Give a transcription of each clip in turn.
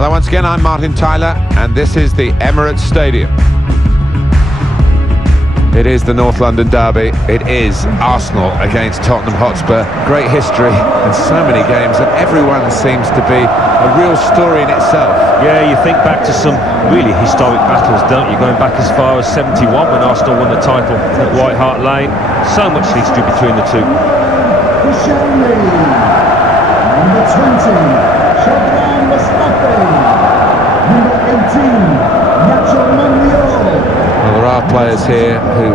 Hello once again, I'm Martin Tyler, and this is the Emirates Stadium. It is the North London derby. It is Arsenal against Tottenham Hotspur. Great history and so many games, and everyone seems to be a real story in itself. Yeah, you think back to some really historic battles, don't you? Going back as far as 71 when Arsenal won the title at White Hart Lane. So much history between the two. Number 20, Shobran Mustafi. Number 18, Nacho Monreal. Well, there are players here who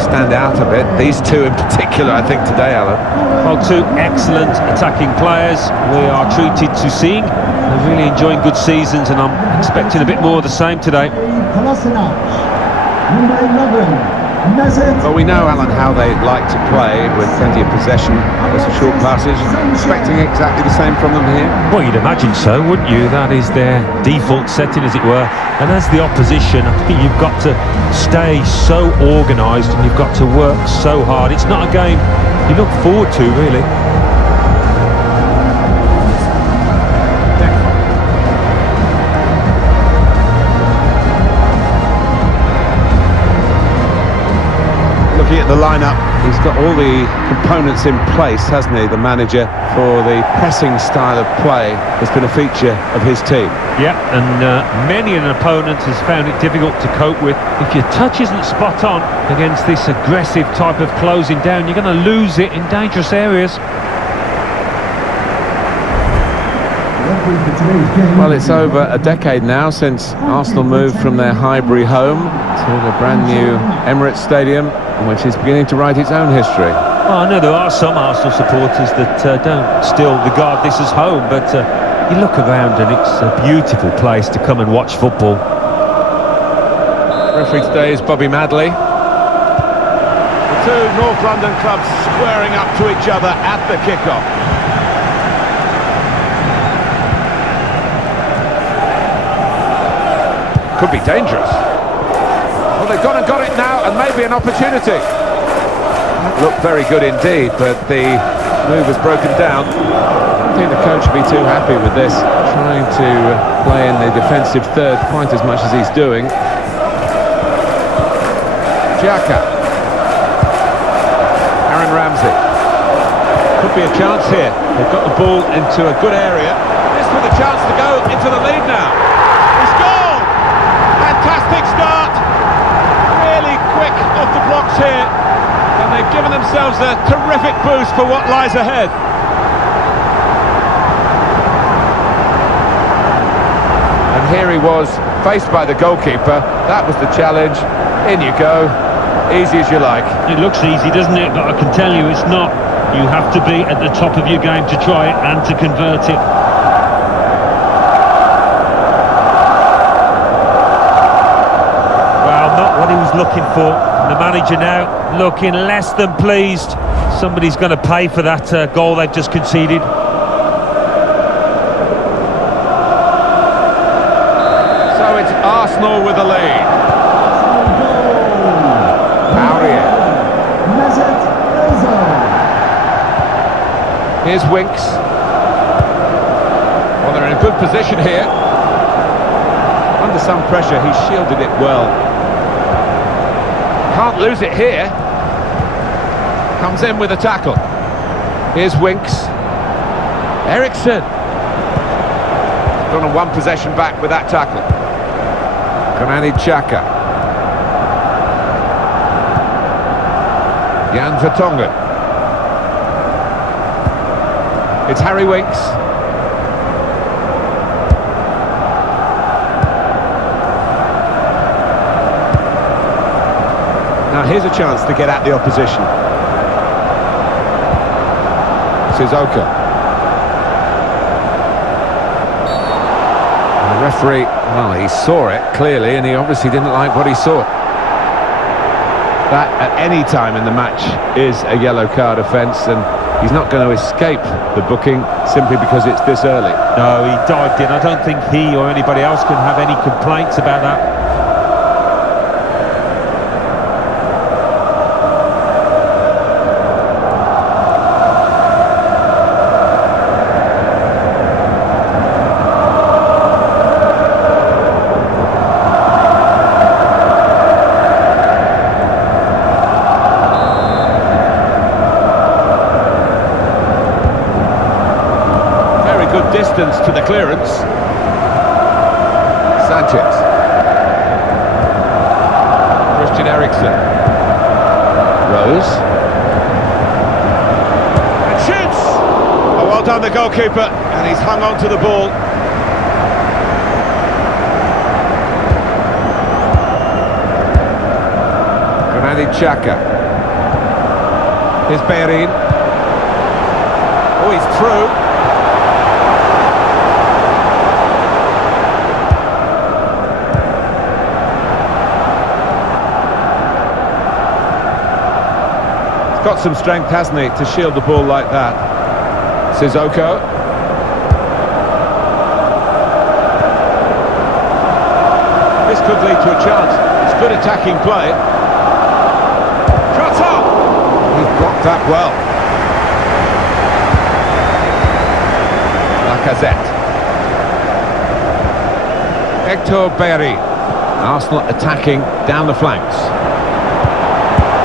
stand out a bit. These two in particular, I think, today, Alan. Well, two excellent attacking players. We are treated to seeing. They're really enjoying good seasons, and I'm expecting a bit more of the same today. Number 11. Well, we know, Alan, how they like to play with plenty of possession, with some short passes. Expecting exactly the same from them here? Well, you'd imagine so, wouldn't you? That is their default setting, as it were. And as the opposition, I think you've got to stay so organised and you've got to work so hard. It's not a game you look forward to, really. Looking at the lineup, he's got all the components in place, hasn't he, the manager, for the pressing style of play that's been a feature of his team. Yeah, and many an opponent has found it difficult to cope with. If your touch isn't spot on against this aggressive type of closing down, you're going to lose it in dangerous areas. Well, it's over a decade now since Arsenal moved from their Highbury home to the brand new Emirates Stadium, which is beginning to write its own history. Well, I know there are some Arsenal supporters that don't still regard this as home, but you look around and it's a beautiful place to come and watch football. Referee today is Bobby Madley. The two North London clubs squaring up to each other at the kickoff. Could be dangerous. Well, they've gone and got it now, and maybe an opportunity. Looked very good indeed, but the move was broken down. I don't think the coach would be too happy with this, trying to play in the defensive third quite as much as he's doing. Xhaka. Aaron Ramsey. Could be a chance here. They've got the ball into a good area. This with a chance to go into the lead now. He scored! Fantastic start! Really quick off the blocks here. And they've given themselves a terrific boost for what lies ahead. And here he was, faced by the goalkeeper. That was the challenge. In you go. Easy as you like. It looks easy, doesn't it? But I can tell you it's not. You have to be at the top of your game to try it and to convert it. Well, not what he was looking for. The manager now looking less than pleased. Somebody's going to pay for that goal they've just conceded. So it's Arsenal with the lead. Here's Winks. Well, they're in a good position here. Under some pressure, he shielded it well. Can't lose it here. Comes in with a tackle. Here's Winks. Eriksen. Gone on one possession back with that tackle. Granit Xhaka. Jan Vertonghen. It's Harry Winks. Now here's a chance to get at the opposition. Sissoko. The referee, well, he saw it clearly, and he obviously didn't like what he saw. That at any time in the match is a yellow card offence, and he's not going to escape the booking simply because it's this early. No, he dived in. I don't think he or anybody else can have any complaints about that. good distance to the clearance. Sanchez. Christian Eriksen. Rose. And shoots! Oh, well done the goalkeeper, and he's hung on to the ball. Granit Xhaka. Here's Bellerin. Oh, he's through. Got some strength, hasn't he, to shield the ball like that. Sissoko. This could lead to a chance. It's good attacking play. Shot on! He's blocked that well. Lacazette. Hector Bellerin. Arsenal attacking down the flanks.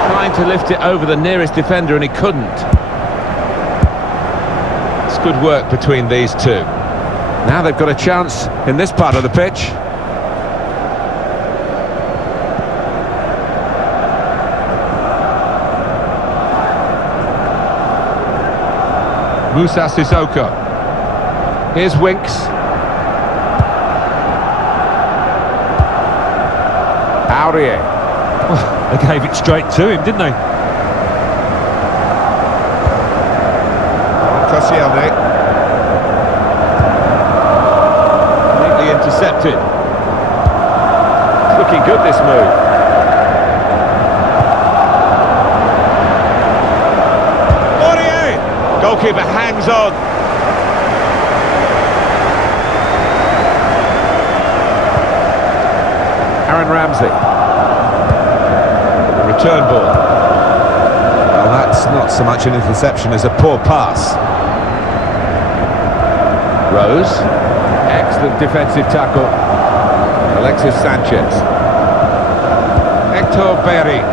Trying to lift it over the nearest defender and he couldn't. It's good work between these two. Now they've got a chance in this part of the pitch. Moussa Sissoko. Here's Winks. Aurier. They gave it straight to him, didn't they? Koscielny. Neatly intercepted. It's looking good, this move. Aurier! Goalkeeper hangs on. Aaron Ramsey. Return ball. Well, that's not so much an interception as a poor pass. Rose. Excellent defensive tackle. Alexis Sanchez. Hector Bellerin.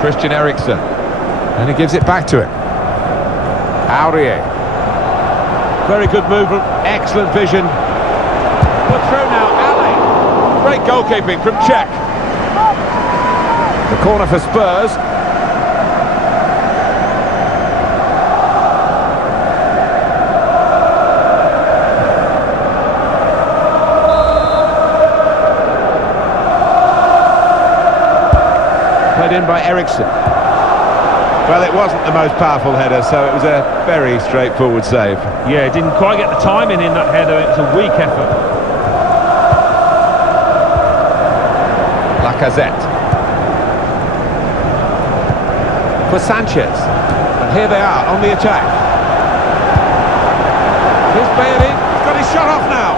Christian Eriksen. And he gives it back to him. Aurier. Very good movement. Excellent vision. Put through now. Great goalkeeping from Czech. The corner for Spurs. Played in by Eriksen. Well, it wasn't the most powerful header, so it was a very straightforward save. Yeah, didn't quite get the timing in that header. It was a weak effort. Lacazette. For Sanchez. And here they are on the attack. Here's Bellerin. He's got his shot off now.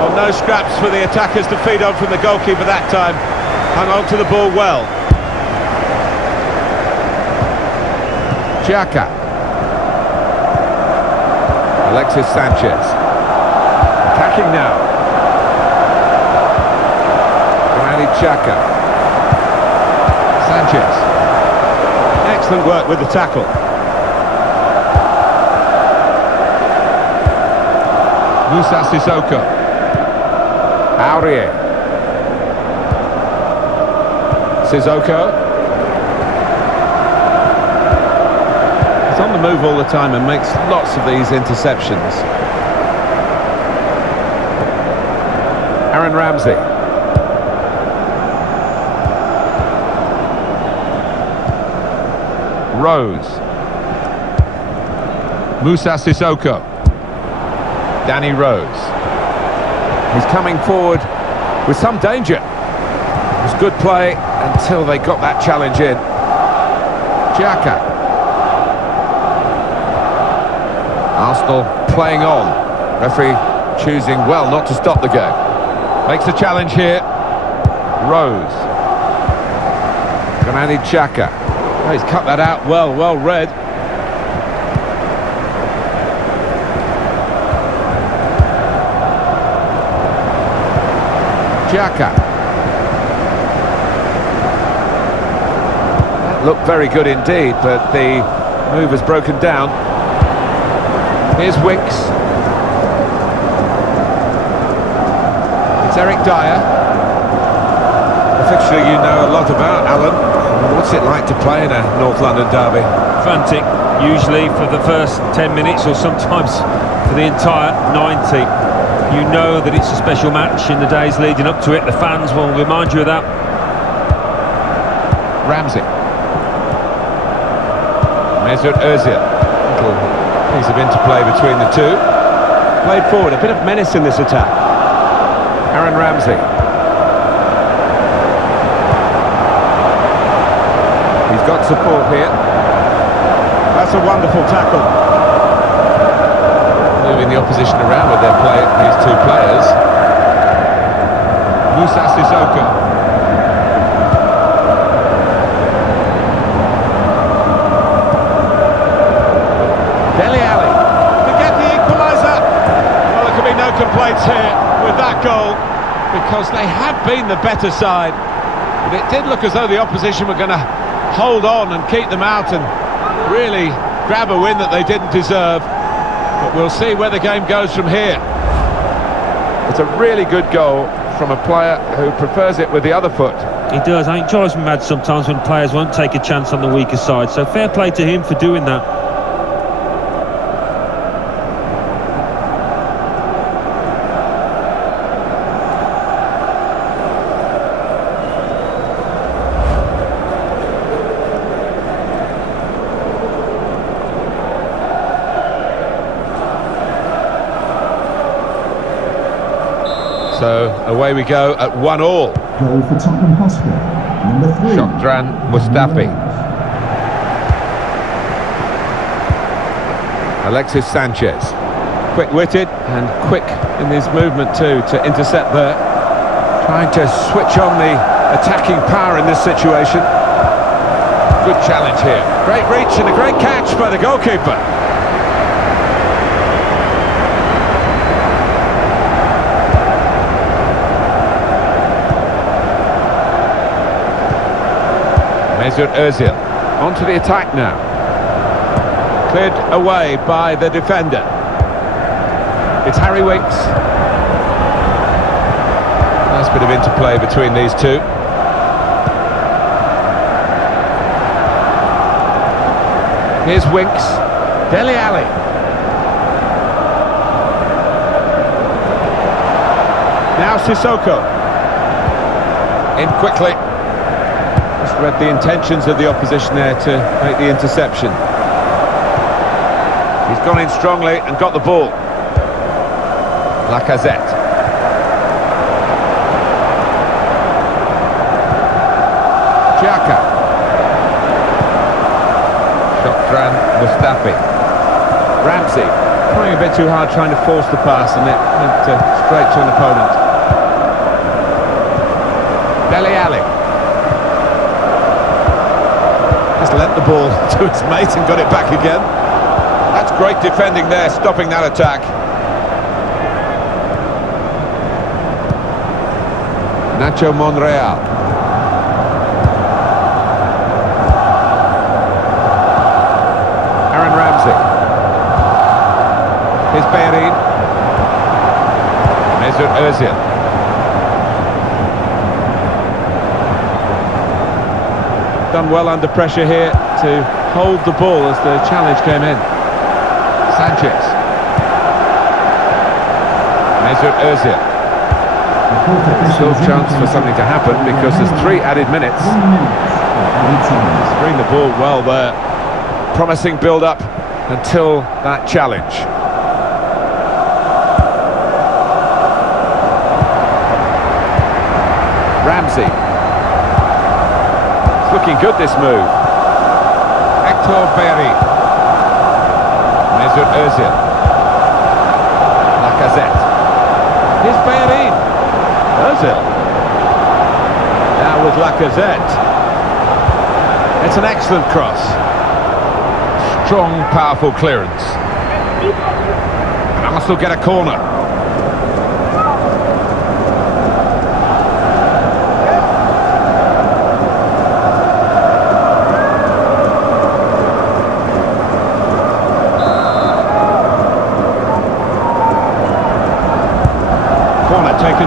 Well, no scraps for the attackers to feed on from the goalkeeper that time. Hung on to the ball well. Xhaka. Alexis Sanchez. Attacking now. Granit Xhaka. Sanchez. Excellent work with the tackle. Moussa Sissoko. Aurier. Sissoko. He's on the move all the time and makes lots of these interceptions. Aaron Ramsey. Rose. Moussa Sissoko. Danny Rose. He's coming forward with some danger. It was good play until they got that challenge in. Xhaka. Arsenal playing on. Referee choosing well not to stop the game. Makes the challenge here. Rose. Granit Xhaka. Oh, he's cut that out well read. Xhaka. That looked very good indeed, but the Move has broken down. Here's Winks. It's Eric Dyer. A fixture you know a lot about, Alan. What's it like to play in a North London derby? Frantic, usually for the first 10 minutes or sometimes for the entire 90. You know that it's a special match in the days leading up to it. The fans will remind you of that. Ramsey. Mesut Ozil. Little piece of interplay between the two. Played forward, a bit of menace in this attack. Aaron Ramsey. He's got support here. That's a wonderful tackle. Moving the opposition around with these two players. Musa Sissoko. Dele Alli to get the equaliser. Well, there can be no complaints here with that goal because they have been the better side. But it did look as though the opposition were going to hold on and keep them out and really grab a win that they didn't deserve. But we'll see where the game goes from here. It's a really good goal from a player who prefers it with the other foot. He does. I think it drives me mad sometimes when players won't take a chance on the weaker side. So fair play to him for doing that. So away we go at 1-1. Goal for Tottenham Hotspur, number 3. Shotran Mustafi. Alexis Sanchez. Quick-witted and quick in his movement too to intercept there. Trying to switch on the attacking power in this situation. Good challenge here. Great reach and a great catch by the goalkeeper. Mesut Ozil onto the attack now. Cleared away by the defender. It's Harry Winks. Nice bit of interplay between these two. Here's Winks. Dele Alli. Now Sissoko. In quickly. Just read the intentions of the opposition there to make the interception. He's gone in strongly and got the ball. Lacazette. Xhaka. Shotran Mustafi. Ramsey. Trying a bit too hard, trying to force the pass, and it went straight to an opponent. Dele Alli. Just lent the ball to his mate and got it back again. That's great defending there, stopping that attack. Nacho Monreal. Aaron Ramsey. Here's Bellerin. Mesut Ozil. Done well under pressure here to hold the ball as the challenge came in. Sanchez. Mesut Ozil. Still chance for something to happen because there's 3 added minutes. Screen the ball well there. Promising build-up until that challenge. Ramsey. Looking good, this move. Hector Bellerin. Mesut Ozil. Lacazette. Here's Bellerin. Ozil. Now with Lacazette. It's an excellent cross. Strong, powerful clearance. And Arsenal get a corner.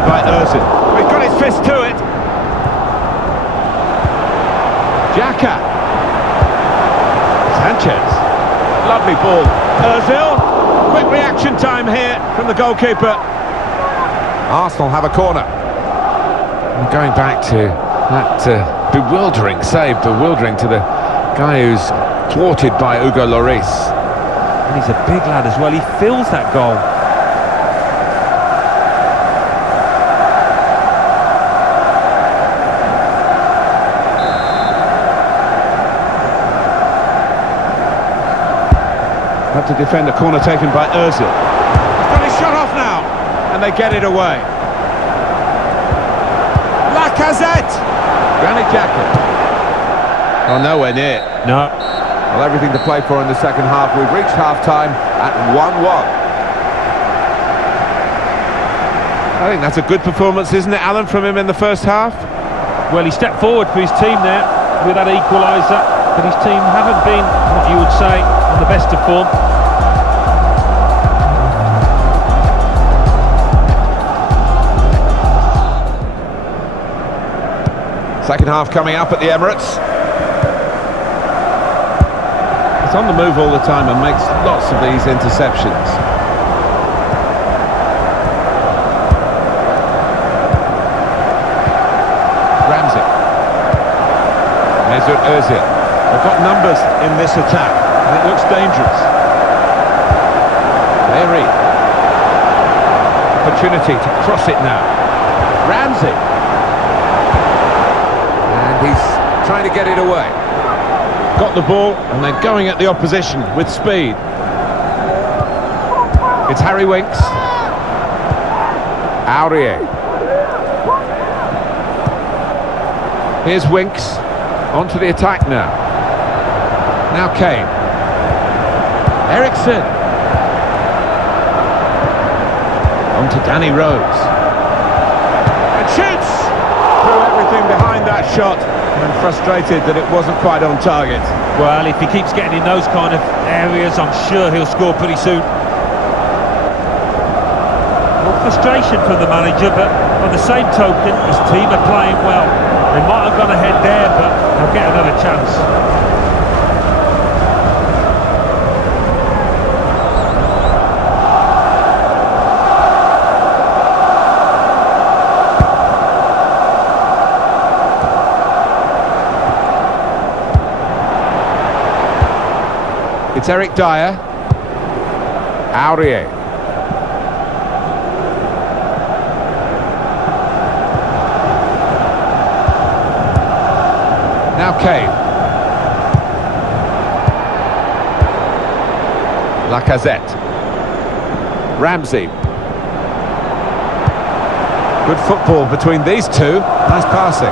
by Ozil. He's got his fist to it. Xhaka. Sanchez. Lovely ball. Ozil. Quick reaction time here from the goalkeeper. Arsenal have a corner. And going back to that bewildering save, bewildering to the guy who's thwarted by Hugo Lloris. And he's a big lad as well, he fills that goal. Have to defend a corner taken by Ozil. He's got his shot off now, and they get it away. Lacazette! Granit Xhaka. Oh, nowhere near. No. Well, everything to play for in the second half. We've reached half-time at 1-1. I think that's a good performance, isn't it, Alan, from him in the first half? Well, he stepped forward for his team there with that equaliser, but his team haven't been, what you would say, on the best of form. Second half coming up at the Emirates. He's on the move all the time and makes lots of these interceptions. Ramsey. Mesut Ozil. They've got numbers in this attack, and it looks dangerous. Very opportunity to cross it now. Ramsey. And he's trying to get it away. Got the ball, and they're going at the opposition with speed. It's Harry Winks. Aurier. Here's Winks. Onto the attack now. Now Kane. Eriksen. On to Danny Rose. And shoots! Threw everything behind that shot and frustrated that it wasn't quite on target. Well, if he keeps getting in those kind of areas, I'm sure he'll score pretty soon. Well, frustration from the manager, but by the same token, his team are playing well. They might have gone ahead there, but they'll get another chance. It's Eric Dyer. Aurier. Now Kane. Lacazette. Ramsey. Good football between these two. Nice passing.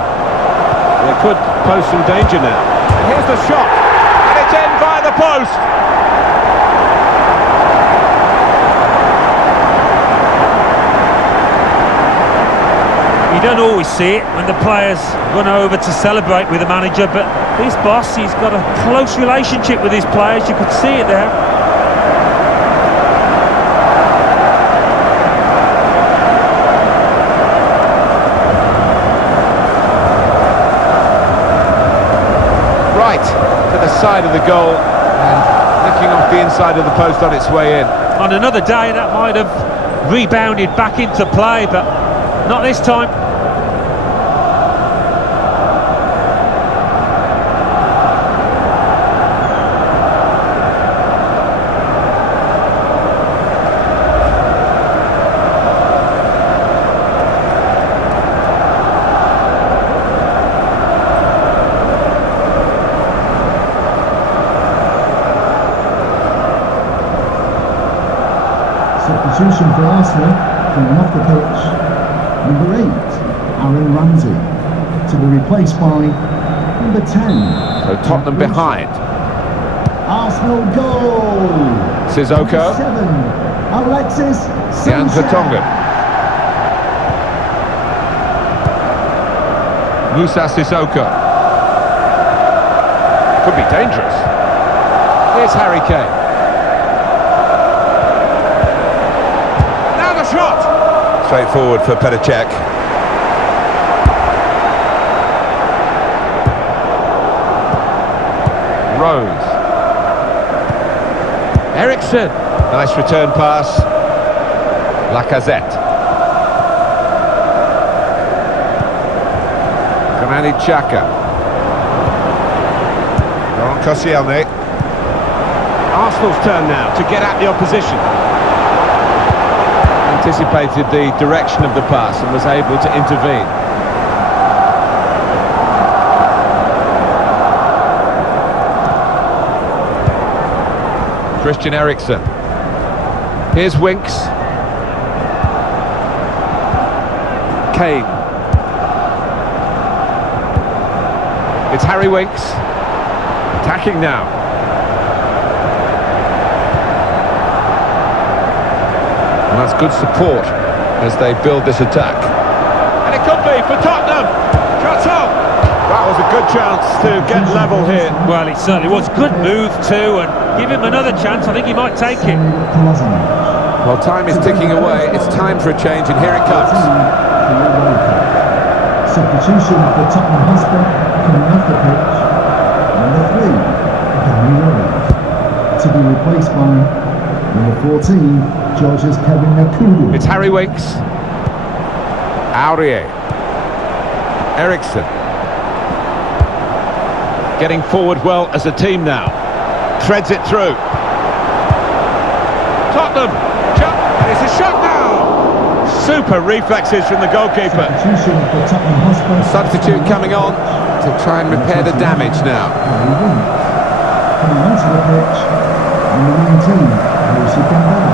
They could pose some danger now. And here's the shot. And it's in by the post. You don't always see it when the players run over to celebrate with the manager, but this boss, he's got a close relationship with his players. You could see it there. Right to the side of the goal and nicking off the inside of the post on its way in. On another day, that might have rebounded back into play, but not this time. Substitution for Arsenal, coming off the pitch, number 8, Aaron Ramsey, to be replaced by number 10. So Tottenham behind. Arsenal goal! Sissoko. Number 7, Alexis Jan Sanchez. Vertonghen. Musa Sissoko. Could be dangerous. Here's Harry Kane. Now the shot! straightforward for Petr Cech. Rose. Ericsson. Nice return pass. Lacazette. Granit Xhaka. Laurent Koscielny. Arsenal's turn now to get at the opposition. Anticipated the direction of the pass and was able to intervene. Christian Eriksen. Here's Winks. Kane. It's Harry Winks. Attacking now. And that's good support as they build this attack. And it could be for Tottenham. Shots on. That was a good chance to get level here. Well, it certainly was. Good move too, and give him another chance. I think he might take it. Well, time is ticking away. It's time for a change, and here it comes. Substitution for Tottenham Hotspur coming off the pitch. Number 3, Danny Rose. To be replaced by number 14, Georgia's Kevin Nakudu. It's Harry Winks. Aurier. Ericsson. Getting forward well as a team now. Threads it through. Tottenham. And it's a shot now. Super reflexes from the goalkeeper. Substitute coming on to try and repair the damage now. Coming onto the pitch, number 19, Lucy Campbell.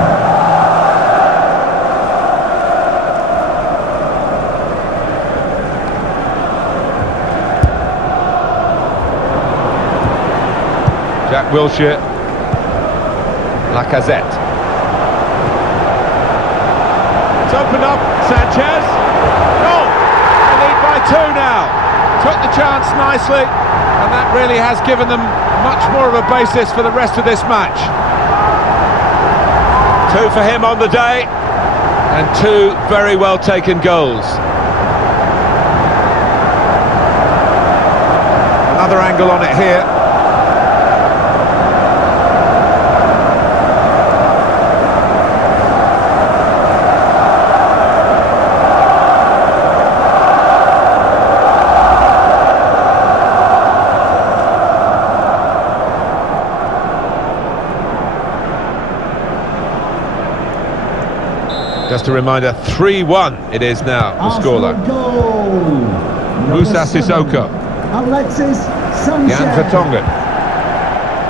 Jack Wilshere. Lacazette. It's opened up. Sanchez. Goal! They lead by 2 now. Took the chance nicely, and that really has given them much more of a basis for the rest of this match. 2 for him on the day, and 2 very well taken goals. Another angle on it here. Just a reminder, 3-1 it is now, the scoreline. Moussa Sissoko. Alexis Sanchez. Jan Vertonghen.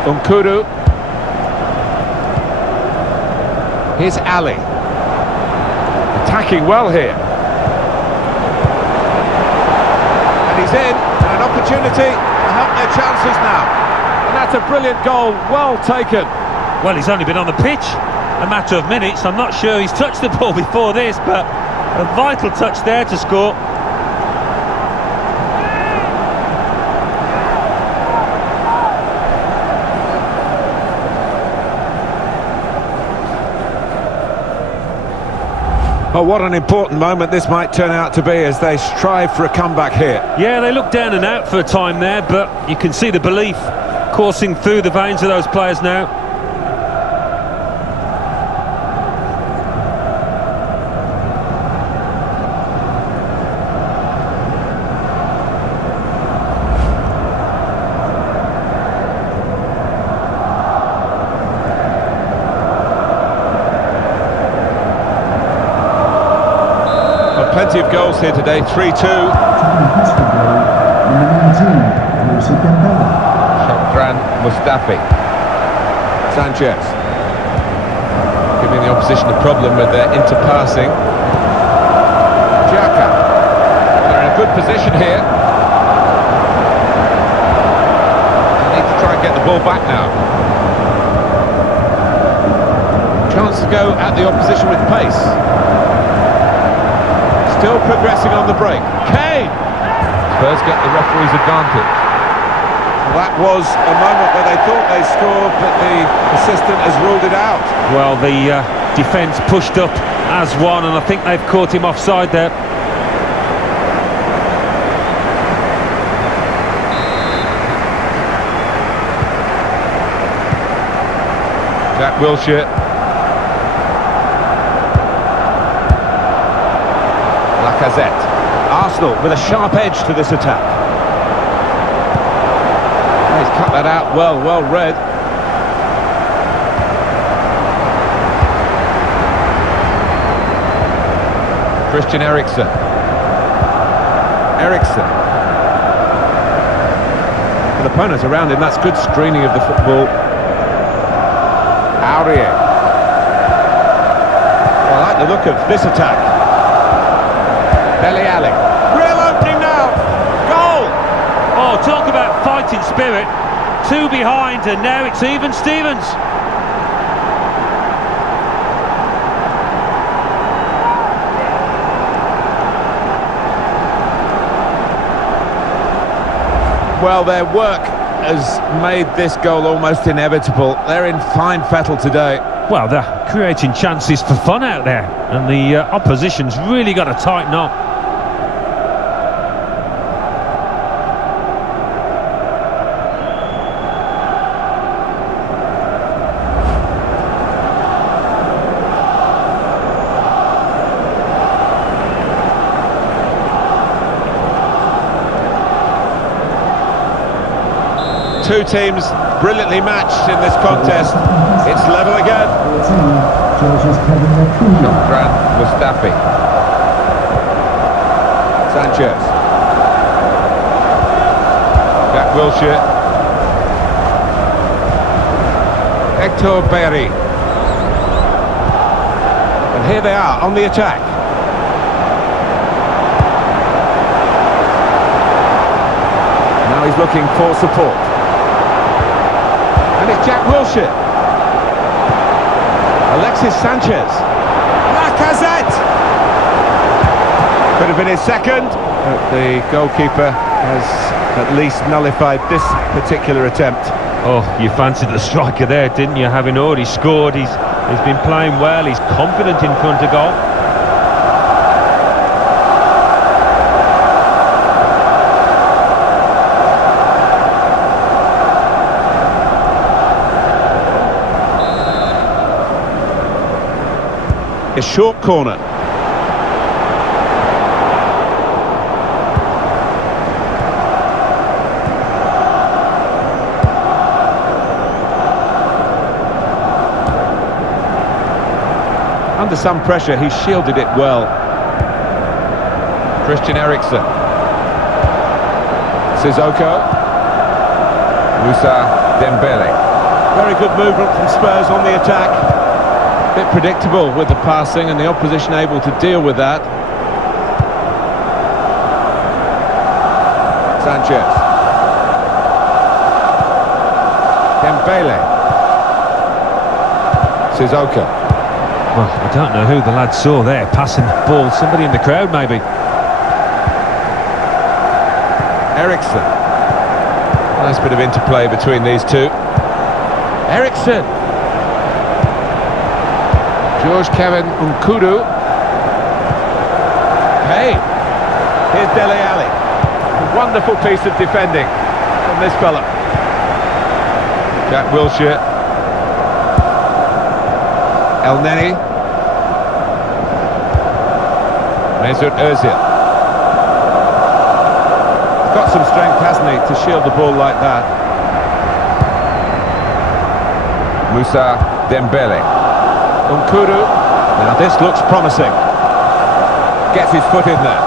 Nkoudou. Here's Ali. Attacking well here. And he's in. An opportunity to help their chances now. And that's a brilliant goal, well taken. Well, he's only been on the pitch a matter of minutes. I'm not sure he's touched the ball before this, but a vital touch there to score. Oh, what an important moment this might turn out to be as they strive for a comeback here. Yeah, they look down and out for a time there, but you can see the belief coursing through the veins of those players now. Plenty of goals here today, 3-2. Shakran Mustafi. Sanchez. Giving the opposition a problem with their interpassing. Xhaka. They're in a good position here. They need to try and get the ball back now. Chance to go at the opposition with pace. Still progressing on the break. Kane! Spurs get the referee's advantage. Well, that was a moment where they thought they scored, but the assistant has ruled it out. Well, the defence pushed up as one, and I think they've caught him offside there. Jack Wilshere. Lacazette. Arsenal with a sharp edge to this attack. He's cut that out well read. Christian Eriksen. With opponents around him, that's good screening of the football. Aurier. Well, I like the look of this attack. Dele Alli. Real opening now. Goal! Oh, talk about fighting spirit. Two behind, and now it's even Stevens. Well, their work has made this goal almost inevitable. They're in fine fettle today. Well, they're creating chances for fun out there, and the opposition's really got to tighten up. Two teams brilliantly matched in this contest. It's level again. Shotran Mustafi. Sanchez. Jack Wilshere. Hector Berry. And here they are on the attack. Now he's looking for support. And it's Jack Wilshere. Alexis Sanchez. Lacazette! Could have been his second, but the goalkeeper has at least nullified this particular attempt. Oh, you fancied the striker there, didn't you? Having already scored, he's been playing well, he's confident in front of goal. A short corner. Under some pressure, he shielded it well. Christian Eriksen. Sissoko. Moussa Dembele. Very good movement from Spurs on the attack. Bit predictable with the passing, and the opposition able to deal with that. Sanchez. Dembele. Sissoko. Well, I don't know who the lad saw there passing the ball. Somebody in the crowd, maybe. Eriksen. Nice bit of interplay between these two. Eriksen. George Kevin Nkudu. Hey, here's Dele Alli. A wonderful piece of defending from this fella. Jack Wilshere. El Neni. Mesut Ozil. Got some strength, hasn't he, to shield the ball like that. Moussa Dembele. Nkudu. Now this looks promising. Gets his foot in there.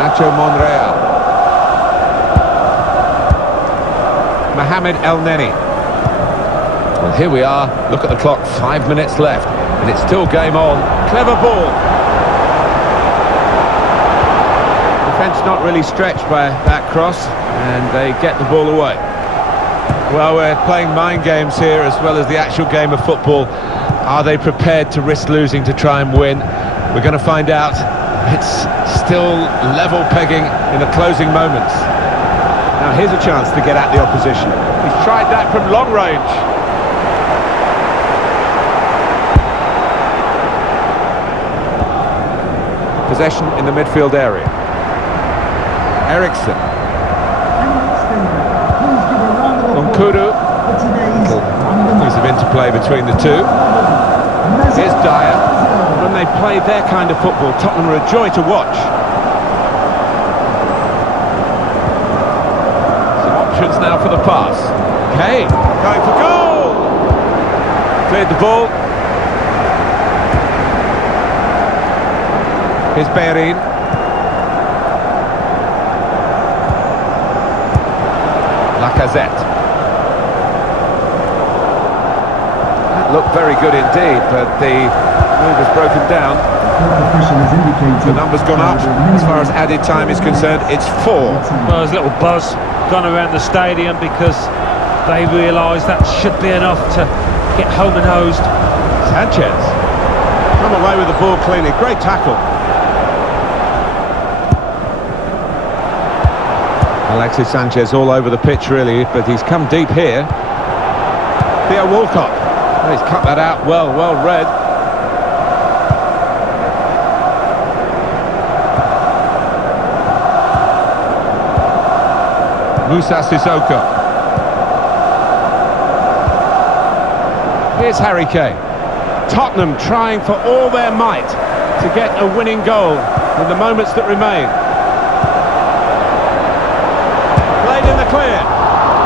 Nacho Monreal. Mohamed El Neni. Well, here we are. Look at the clock. 5 minutes left. And it's still game on. Clever ball. Defence not really stretched by that cross. And they get the ball away. Well, we're playing mind games here as well as the actual game of football. Are they prepared to risk losing to try and win? We're going to find out. It's still level pegging in the closing moments. Now here's a chance to get at the opposition. He's tried that from long range. possession in the midfield area. Eriksson. Nkudu. Piece of interplay between the two. Here's Dyer. When they play their kind of football, Tottenham are a joy to watch. Some options now for the pass. Kane going for goal. Cleared the ball. Here's Bellerin. Lacazette. That looked very good indeed, but the move was broken down. The number's gone up. As far as added time is concerned, it's 4. Well, there's a little buzz gone around the stadium because they realise that should be enough to get home and hosed. Sanchez come away with the ball cleanly. Great tackle. Alexis Sanchez all over the pitch really, but he's come deep here. Theo Walcott. Oh, he's cut that out well read. Musa Sissoko. Here's Harry Kane. Tottenham trying for all their might to get a winning goal in the moments that remain. Played in the clear.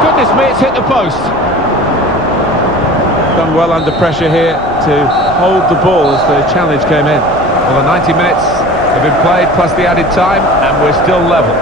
Goodness me, it's hit the post. Done well under pressure here to hold the ball as the challenge came in. Well, the 90 minutes have been played plus the added time, and we're still level.